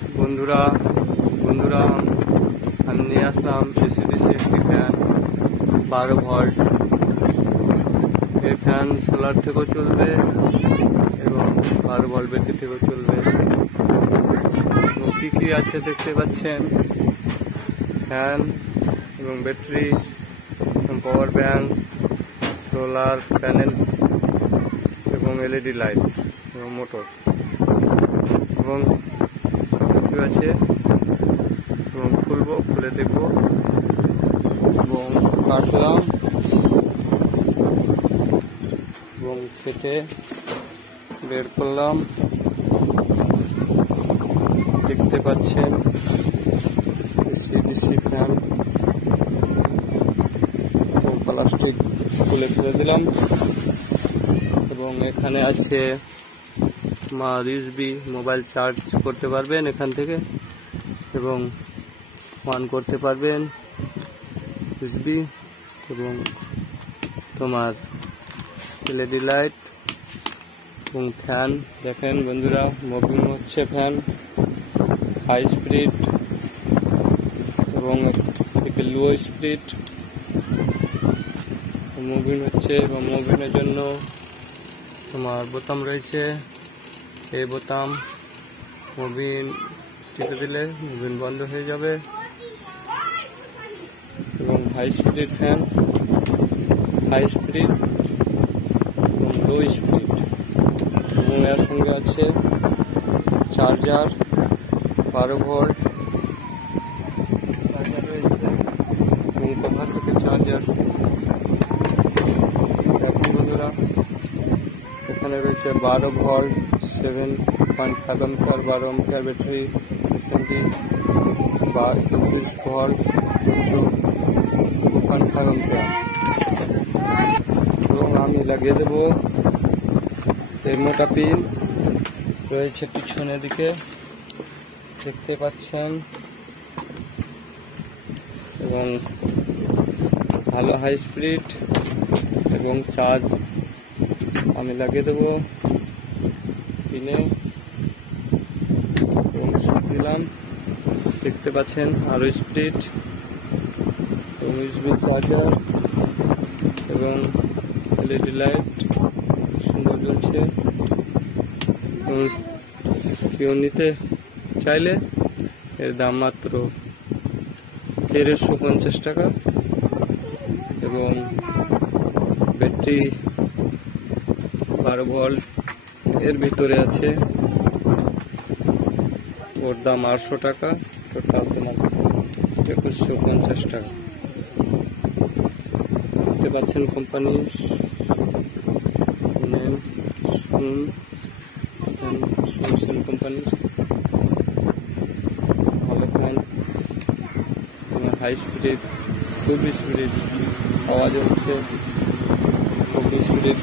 বন্ধুরা বন্ধুরা আমি নিয়ে আসলাম এসিডিসি একটি ফ্যান 12 ভোল্ট। এই ফ্যান সোলার থেকেও চলবে এবং 12 ভোল্ট ব্যাটারি থেকেও চলবে। কি কি আছে দেখতে পাচ্ছেন, ফ্যান এবং battery, power bank, solar panel এবং এলইডি লাইট এবং মোটর এবং সবকিছু আছে। এবং খুলে দেখবো এবং কাটলাম এবং কেটে বের করলাম। দেখতে পাচ্ছেন এসিডিসি ফ্যান। প্লাস্টিক খুলে ফেলে দিলাম এবং এখানে আছে ইউএসবি, মোবাইল চার্জ করতে পারবেন এখান থেকে এবং অন করতে পারবেন ইউএসবি এবং তোমার এলইডি লাইট এবং ফ্যান। দেখেন বন্ধুরা, মুভিং হচ্ছে ফ্যান, হাই স্পিড এবং এদিকে লো স্পিড মুভিং হচ্ছে। এবং মুভিংয়ের জন্য তোমার বোতাম রয়েছে, এই বোতাম মুভিং টিপে দিলে মুভিং বন্ধ হয়ে যাবে। এবং high speed fan, high speed এবং লো স্পিড এবং এর সঙ্গে আছে চার্জার 12 ভোল্ট চার্জার রয়েছে এবং কভার থেকে চার্জার। দেখুন বন্ধুরা, এখানে রয়েছে 12 volt 7.5 ampere 12 ampere battery, SMD 24 volt 2.5 ampere. এবং আমি লাগিয়ে দেবো এই মোটা পিন রয়েছে পিছনের দিকে, দেখতে পাচ্ছেন। এবং ভালো হাই স্পিড এবং চার্জ আমি লাগিয়ে দেবো পিনে এবং দিলাম। দেখতে পাচ্ছেন আরো স্পিড এবং ইউএসবি চার্জার এবং এলইডি লাইট সুন্দর জ্বলছে। এবং কেউ নিতে চাইলে এর দাম মাত্র 1350 টাকা। এবং ব্যাটারি 12 ভোল্ট এর ভিতরে আছে, ওর দাম 800 টাকা। টোটাল তোমার 2150 টাকা। দেখতে পাচ্ছেন কোম্পানি নেম সুন কোম্পানি। ভালো ফ্যান, হাই স্পিড, খুব স্পিড আওয়াজ হচ্ছে, খুব স্পিড।